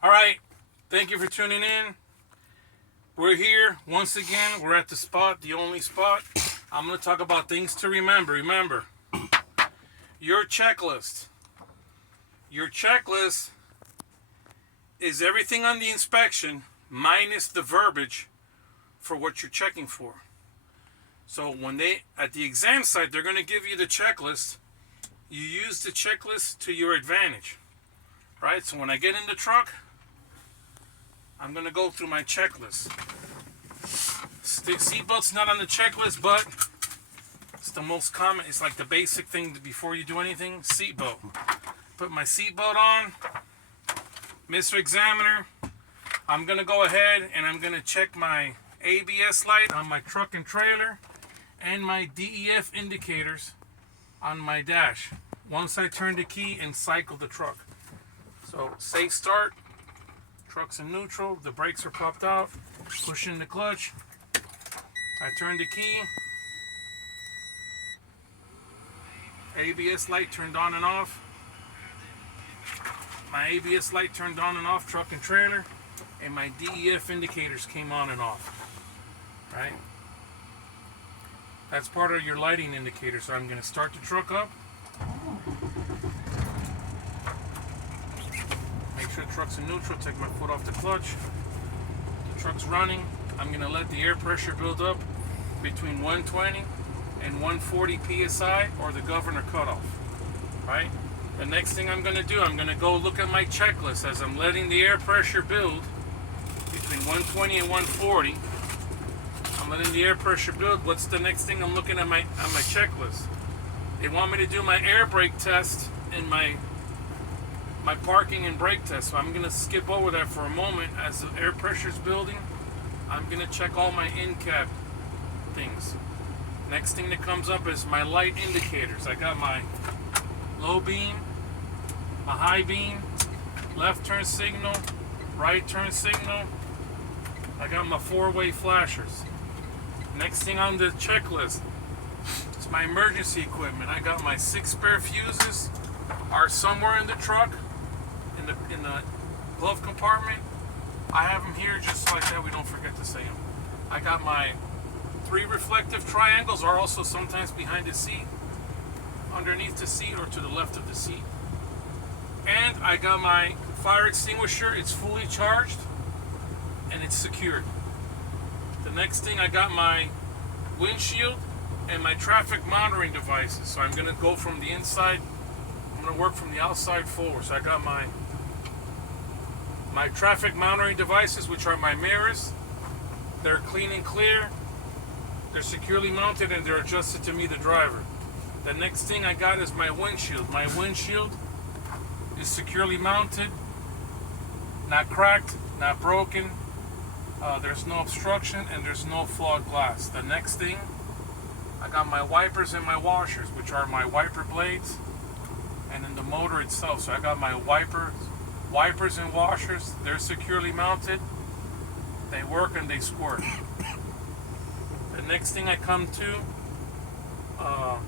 All right, thank you for tuning in. We're here once again. We're at the spot, the only spot. I'm going to talk about things to remember. Remember, your checklist. Your checklist is everything on the inspection minus the verbiage for what you're checking for. So when they, at the exam site, they're going to give you the checklist. You use the checklist to your advantage, right? So when I get in the truck, I'm going to go through my checklist. Seatbelt's not on the checklist, but it's the most common. It's like the basic thing before you do anything. Seatbelt. Put my seatbelt on. Mr. Examiner, I'm going to go ahead and I'm going to check my ABS light on my truck and trailer and my DEF indicators on my dash once I turn the key and cycle the truck. So safe start. Truck's in neutral, the brakes are popped out, pushing the clutch, I turn the key, ABS light turned on and off, my ABS light turned on and off, truck and trailer, and my DEF indicators came on and off, right? That's part of your lighting indicator, so I'm going to start the truck up. Make sure the truck's in neutral, take my foot off the clutch. The truck's running. I'm going to let the air pressure build up between 120 and 140 psi or the governor cutoff, right? The next thing I'm going to do, I'm going to go look at my checklist as I'm letting the air pressure build between 120 and 140. I'm letting the air pressure build. What's the next thing I'm looking at my checklist? They want me to do my air brake test and my parking and brake test. So I'm going to skip over that for a moment. As the air pressure is building, I'm going to check all my in-cab things. Next thing that comes up is my light indicators. I got my low beam, my high beam, left turn signal, right turn signal. I got my four-way flashers. Next thing on the checklist is my emergency equipment. I got my 6 spare fuses are somewhere in the truck. In the glove compartment. I have them here just like that, we don't forget to say them. I got my 3 reflective triangles, are also sometimes behind the seat, underneath the seat, or to the left of the seat. And I got my fire extinguisher. It's fully charged and it's secured. The next thing, I got my windshield and my traffic monitoring devices. So I'm going to go from the inside, I'm going to work from the outside forward. So I got my traffic monitoring devices, which are my mirrors. They're clean and clear. They're securely mounted and they're adjusted to me, the driver. The next thing I got is my windshield. My windshield is securely mounted, not cracked, not broken. There's no obstruction and there's no flawed glass. The next thing, I got my wipers and my washers, which are my wiper blades and then the motor itself. So I got my wipers and washers. They're securely mounted. They work and they squirt. The next thing I come to, I'm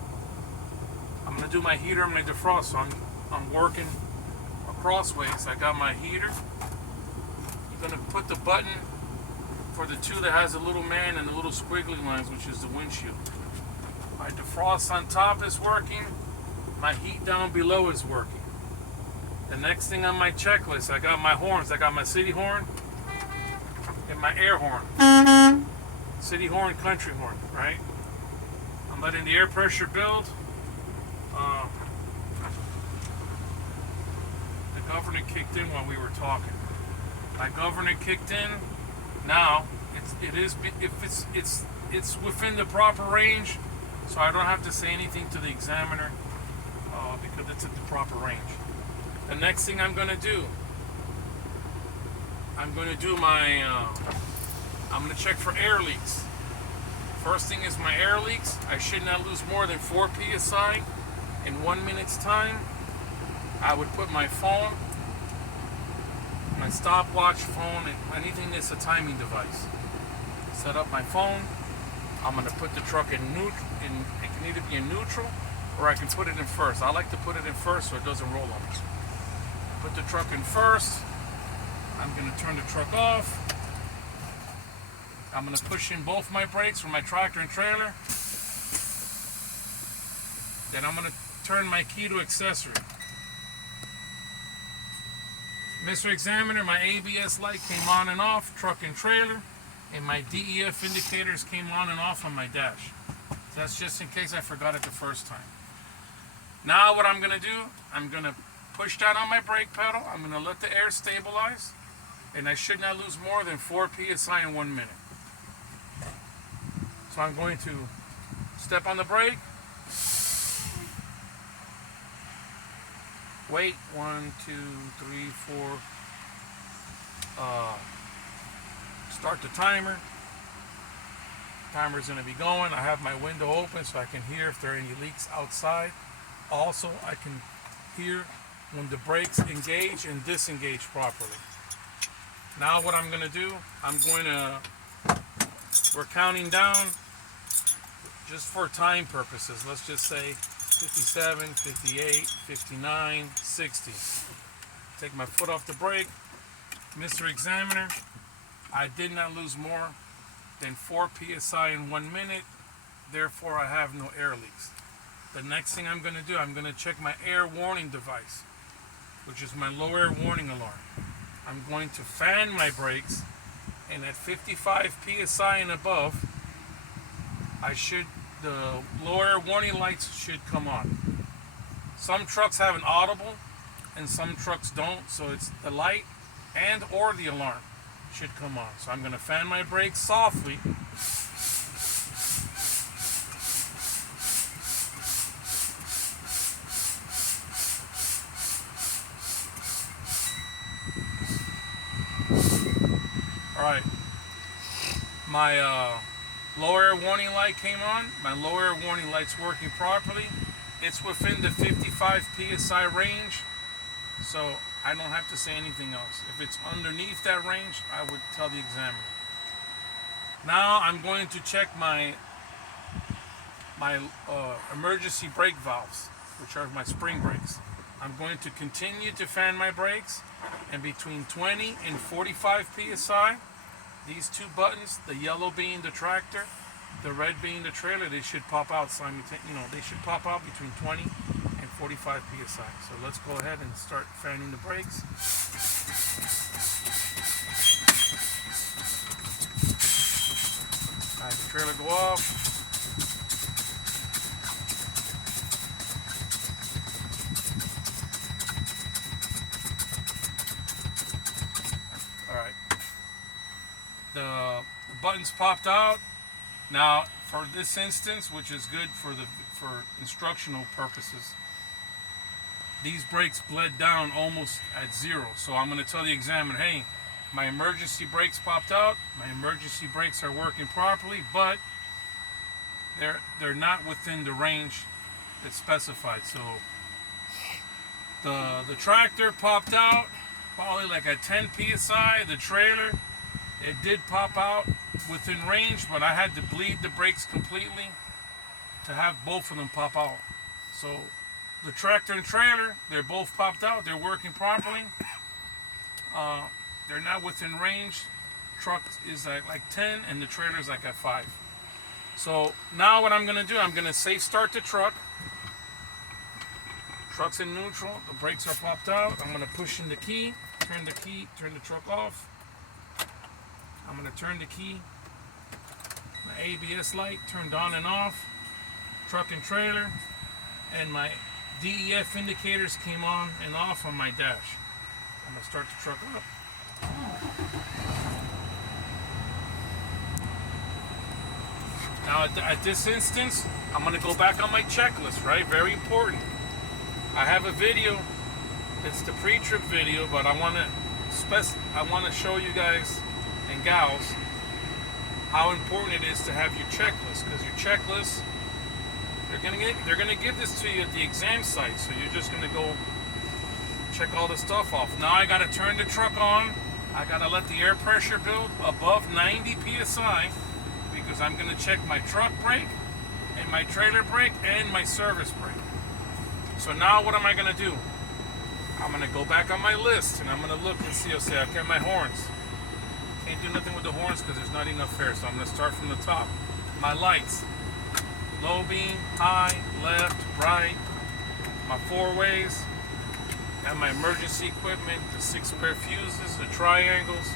going to do my heater and my defrost. So I'm working crossways. I got my heater. I'm going to put the button for the 2 that has a little man and the little squiggly lines, which is the windshield. My defrost on top is working. My heat down below is working. The next thing on my checklist, I got my horns. I got my city horn and my air horn. City horn, country horn, right? I'm letting the air pressure build. The governor kicked in while we were talking. My governor kicked in. Now it's within the proper range, so I don't have to say anything to the examiner because it's at the proper range. The next thing I'm going to do, I'm going to check for air leaks. First thing is my air leaks. I should not lose more than 4 psi in 1 minute's time. I would put my phone, my stopwatch phone, and anything that's a timing device. Set up my phone. I'm going to put the truck in neutral. It can either be in neutral or I can put it in first. I like to put it in first so it doesn't roll on me. Put the truck in first. I'm going to turn the truck off. I'm going to push in both my brakes for my tractor and trailer. Then I'm going to turn my key to accessory. Mr. Examiner, my ABS light came on and off, truck and trailer, and my DEF indicators came on and off on my dash. That's just in case I forgot it the first time. Now what I'm going to do, I'm going to push down on my brake pedal. I'm going to let the air stabilize, and I should not lose more than 4 psi in 1 minute. So I'm going to step on the brake. Wait, 1, 2, 3, 4. Start the timer. Timer's going to be going. I have my window open so I can hear if there are any leaks outside. Also, I can hear when the brakes engage and disengage properly. Now what I'm going to do, we're counting down just for time purposes. Let's just say 57, 58, 59, 60. Take my foot off the brake. Mr. Examiner, I did not lose more than 4 psi in 1 minute. Therefore, I have no air leaks. The next thing I'm going to do, I'm going to check my air warning device, which is my low air warning alarm. I'm going to fan my brakes, and at 55 psi and above, the low air warning lights should come on. Some trucks have an audible, and some trucks don't, so it's the light and or the alarm should come on. So I'm going to fan my brakes softly. Alright, my low air warning light came on. My low air warning light's working properly. It's within the 55 psi range, so I don't have to say anything else. If it's underneath that range, I would tell the examiner. Now I'm going to check my emergency brake valves, which are my spring brakes. I'm going to continue to fan my brakes, and between 20 and 45 psi, these two buttons, the yellow being the tractor, the red being the trailer, they should pop out simultaneously. They should pop out between 20 and 45 psi. So let's go ahead and start fanning the brakes. I have the trailer go off. Alright. The buttons popped out. Now, for this instance, which is good for instructional purposes, these brakes bled down almost at 0. So I'm going to tell the examiner, hey, my emergency brakes popped out. My emergency brakes are working properly, but they're not within the range that's specified. So the tractor popped out probably like at 10 psi. The trailer, it did pop out within range, but I had to bleed the brakes completely to have both of them pop out. So the tractor and trailer, they're both popped out. They're working properly. They're not within range. Truck is at like 10 and the trailer is like at 5. So now what I'm going to do, I'm going to safe start the truck. Truck's in neutral. The brakes are popped out. I'm going to push in the key, turn the truck off. I'm going to turn the key. My ABS light turned on and off. Truck and trailer. And my DEF indicators came on and off on my dash. I'm going to start the truck up. Now at this instance, I'm going to go back on my checklist, right? Very important. I have a video. It's the pre-trip video, but I want to show you guys and gals how important it is to have your checklist, because your checklist, they're gonna give this to you at the exam site, so you're just gonna go check all the stuff off. Now I gotta turn the truck on. I gotta let the air pressure build above 90 psi, because I'm gonna check my truck brake and my trailer brake and my service brake. So now what am I gonna do? I'm gonna go back on my list and I'm gonna look and see. I'll say, okay, my horns. Can't do nothing with the horns because there's not enough air. So I'm gonna start from the top. My lights, low beam, high, left, right. My four ways, and my emergency equipment, the 6-pair fuses, the triangles,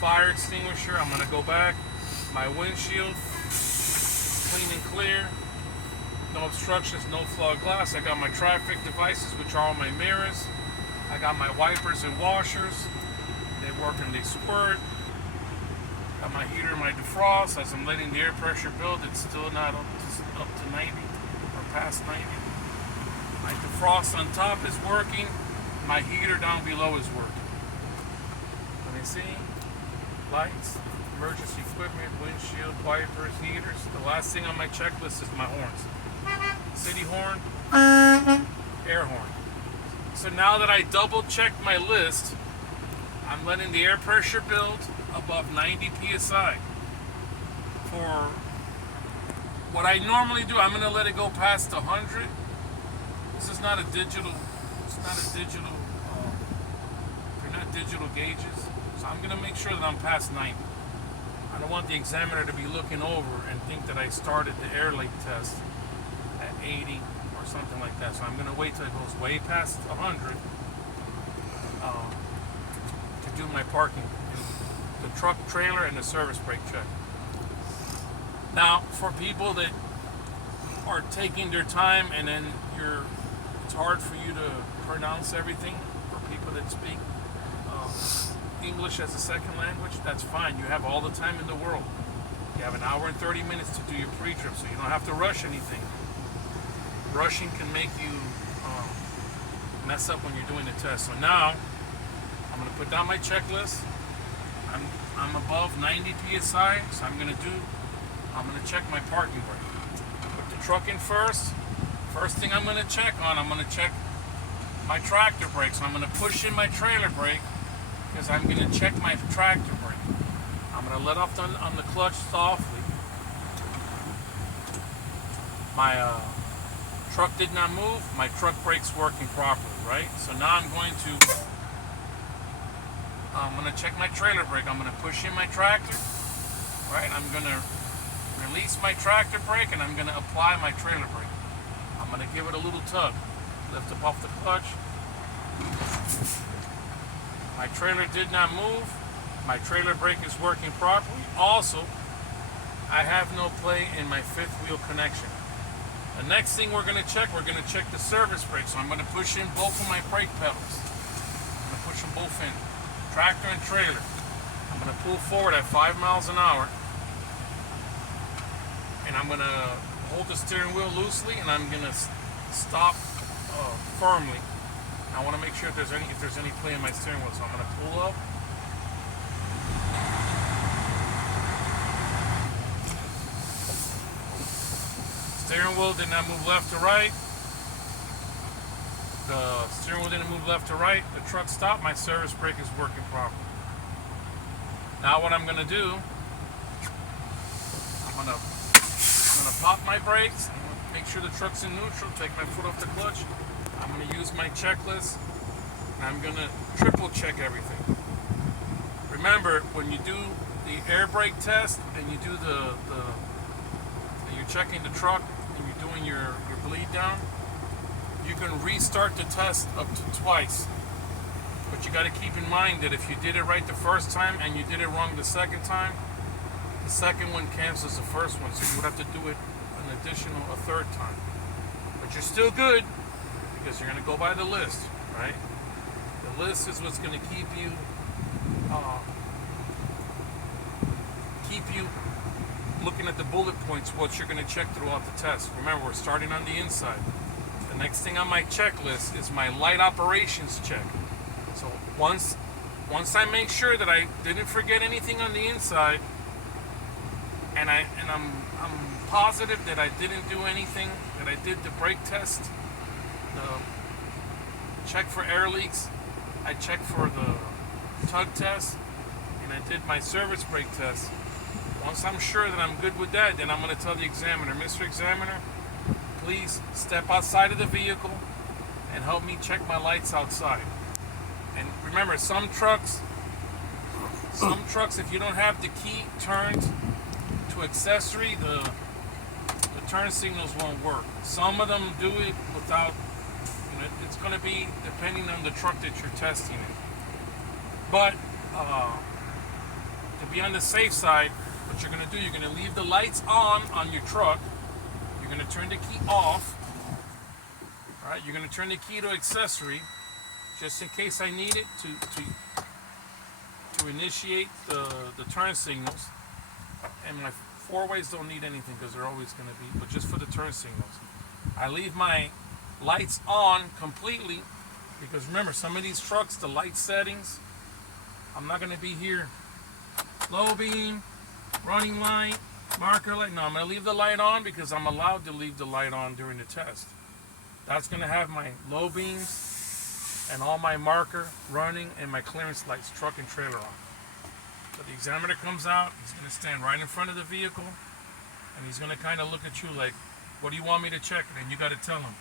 fire extinguisher. I'm gonna go back. My windshield, clean and clear. No obstructions, no flawed glass. I got my traffic devices, which are all my mirrors. I got my wipers and washers. They work and they squirt. Got my heater and my defrost. As I'm letting the air pressure build, it's still not up to 90 or past 90. My defrost on top is working. My heater down below is working. Let me see. Lights, emergency equipment, windshield, wipers, heaters. The last thing on my checklist is my horns. City horn, air horn. So now that I double checked my list, I'm letting the air pressure build above 90 psi. For what I normally do, I'm gonna let it go past 100. This is not a digital, they're not digital gauges. So I'm gonna make sure that I'm past 90. I don't want the examiner to be looking over and think that I started the air leak test at 80 or something like that. So I'm gonna wait till it goes way past 100 to do my parking, the truck, trailer, and the service brake check. Now, for people that are taking their time and then it's hard for you to pronounce everything, for people that speak English as a second language, that's fine. You have all the time in the world. You have an hour and 30 minutes to do your pre-trip, so you don't have to rush anything. Rushing can make you mess up when you're doing the test. So now, I'm going to put down my checklist. I'm above 90 psi, so I'm going to check my parking brake. Put the truck in first. First thing I'm going to check on, I'm going to check my tractor brake. So I'm going to push in my trailer brake because I'm going to check my tractor brake. I'm going to let off on the clutch softly. My truck did not move. My truck brake's working properly, right? So now I'm going to check my trailer brake. I'm going to push in my tractor, right? I'm going to release my tractor brake and I'm going to apply my trailer brake. I'm going to give it a little tug. Lift up off the clutch. My trailer did not move. My trailer brake is working properly. Also, I have no play in my fifth wheel connection. The next thing we're going to check the service brake. So I'm going to push in both of my brake pedals. I'm going to push them both in. Tractor and trailer. I'm going to pull forward at 5 miles an hour. And I'm going to hold the steering wheel loosely and I'm going to stop firmly. I want to make sure if there's any play in my steering wheel. So I'm going to pull up. Steering wheel did not move left to right. The steering wheel didn't move left to right. The truck stopped. My service brake is working properly. Now what I'm going to do, I'm going to pop my brakes. I'm going to make sure the truck's in neutral. Take my foot off the clutch. I'm going to use my checklist. And I'm going to triple check everything. Remember, when you do the air brake test and you do you're checking the truck and you're doing your bleed down, you can restart the test up to twice. But you got to keep in mind that if you did it right the first time and you did it wrong the second time, the second one cancels the first one, so you would have to do it an additional a third time. But you're still good because you're going to go by the list, right? The list is what's going to keep you looking at the bullet points, what you're going to check throughout the test. Remember, we're starting on the inside. The next thing on my checklist is my light operations check. So once I make sure that I didn't forget anything on the inside, and I'm positive that I didn't do anything, that I did the brake test, the check for air leaks, I checked for the tug test, and I did my service brake test. Once I'm sure that I'm good with that, then I'm going to tell the examiner, Mr. Examiner, please step outside of the vehicle and help me check my lights outside. remember, some trucks, if you don't have the key turned to accessory, the turn signals won't work. Some of them do it without, it's going to be depending on the truck that you're testing it. But to be on the safe side, what you're going to do, you're going to leave the lights on your truck. You're going to turn the key off. All right, you're going to turn the key to accessory, just in case I need it to initiate the turn signals. And my four-ways don't need anything because they're always going to be, but just for the turn signals. I leave my lights on completely because remember, some of these trucks, the light settings, I'm not going to be here. Low beam, running light, marker light. No, I'm going to leave the light on because I'm allowed to leave the light on during the test. That's going to have my low beams and all my marker, running, and my clearance lights, truck and trailer on. So the examiner comes out, he's going to stand right in front of the vehicle, and he's going to kind of look at you like, what do you want me to check? And you got to tell him,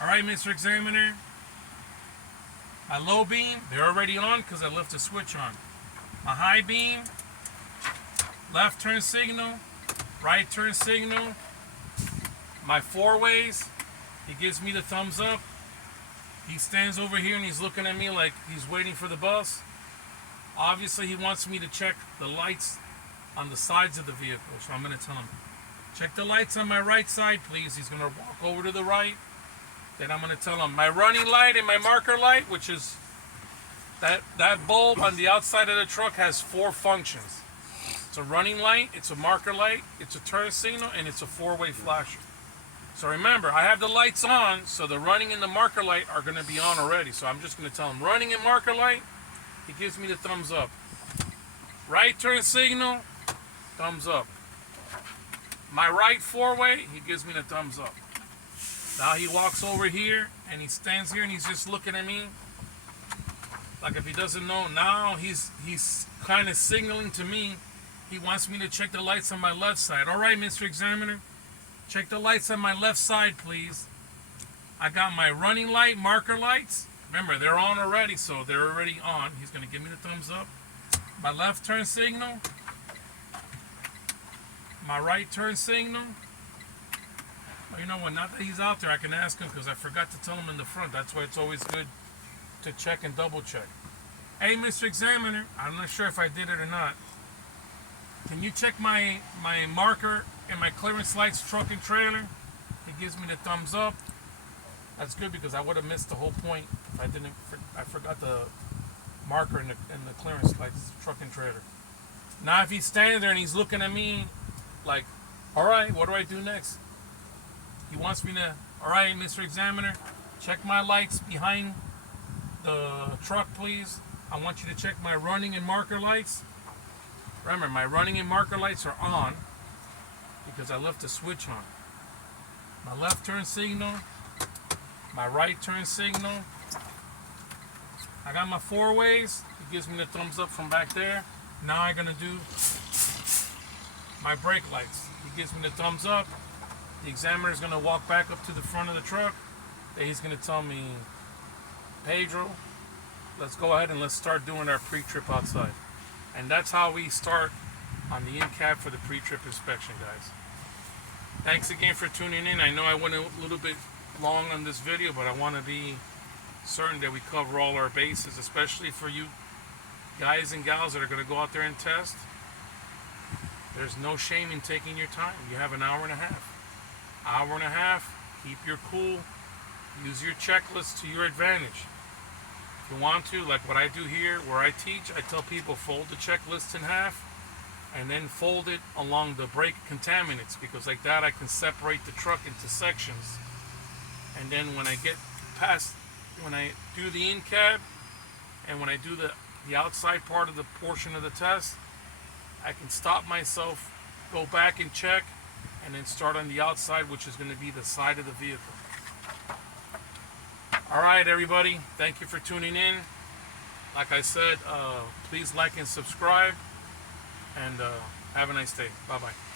all right, Mr. Examiner, my low beam, they're already on because I left the switch on. My high beam, left turn signal, right turn signal, my four-ways, he gives me the thumbs up. He stands over here and he's looking at me like he's waiting for the bus. Obviously, he wants me to check the lights on the sides of the vehicle, so I'm going to tell him, check the lights on my right side, please. He's going to walk over to the right. Then I'm going to tell him my running light and my marker light, which is that bulb on the outside of the truck has four functions. It's a running light, it's a marker light, it's a turn signal, and it's a four-way flasher. So remember, I have the lights on, so the running and the marker light are going to be on already. So I'm just going to tell him running and marker light. He gives me the thumbs up. Right turn signal, thumbs up. My right four-way, he gives me the thumbs up. Now he walks over here and he stands here and he's just looking at me like if he doesn't know. Now he's kind of signaling to me. He wants me to check the lights on my left side. All right, Mr. Examiner, check the lights on my left side, please. I got my running light, marker lights. Remember, they're on already, so they're already on. He's going to give me the thumbs up. My left turn signal. My right turn signal. Well, you know what? Not that he's out there, I can ask him because I forgot to tell him in the front. That's why it's always good to check and double check. Hey, Mr. Examiner, I'm not sure if I did it or not. Can you check my marker and my clearance lights, truck and trailer? He gives me the thumbs up. That's good because I would have missed the whole point if I forgot the marker and the clearance lights, truck and trailer. Now if he's standing there and he's looking at me like, all right, what do I do next? He wants me to, all right, Mr. Examiner, check my lights behind the truck, please. I want you to check my running and marker lights. Remember, my running and marker lights are on because I left the switch on. My left turn signal, my right turn signal. I got my four-ways. He gives me the thumbs up from back there. Now I'm gonna do my brake lights. He gives me the thumbs up. The examiner is gonna walk back up to the front of the truck. Then he's gonna tell me, Pedro, let's go ahead and let's start doing our pre-trip outside. And that's how we start on the in-cab for the pre-trip inspection, guys. Thanks again for tuning in. I know I went a little bit long on this video, but I want to be certain that we cover all our bases, especially for you guys and gals that are going to go out there and test. There's no shame in taking your time. You have an hour and a half. Hour and a half, keep your cool, use your checklist to your advantage. If you want to, like what I do here, where I teach, I tell people fold the checklist in half and then fold it along the brake contaminants, because like that I can separate the truck into sections. And then when I get past, when I do the in-cab and when I do the outside part of the portion of the test, I can stop myself, go back and check, and then start on the outside, which is going to be the side of the vehicle. All right, everybody. Thank you for tuning in. Like I said, please like and subscribe, and have a nice day. Bye-bye.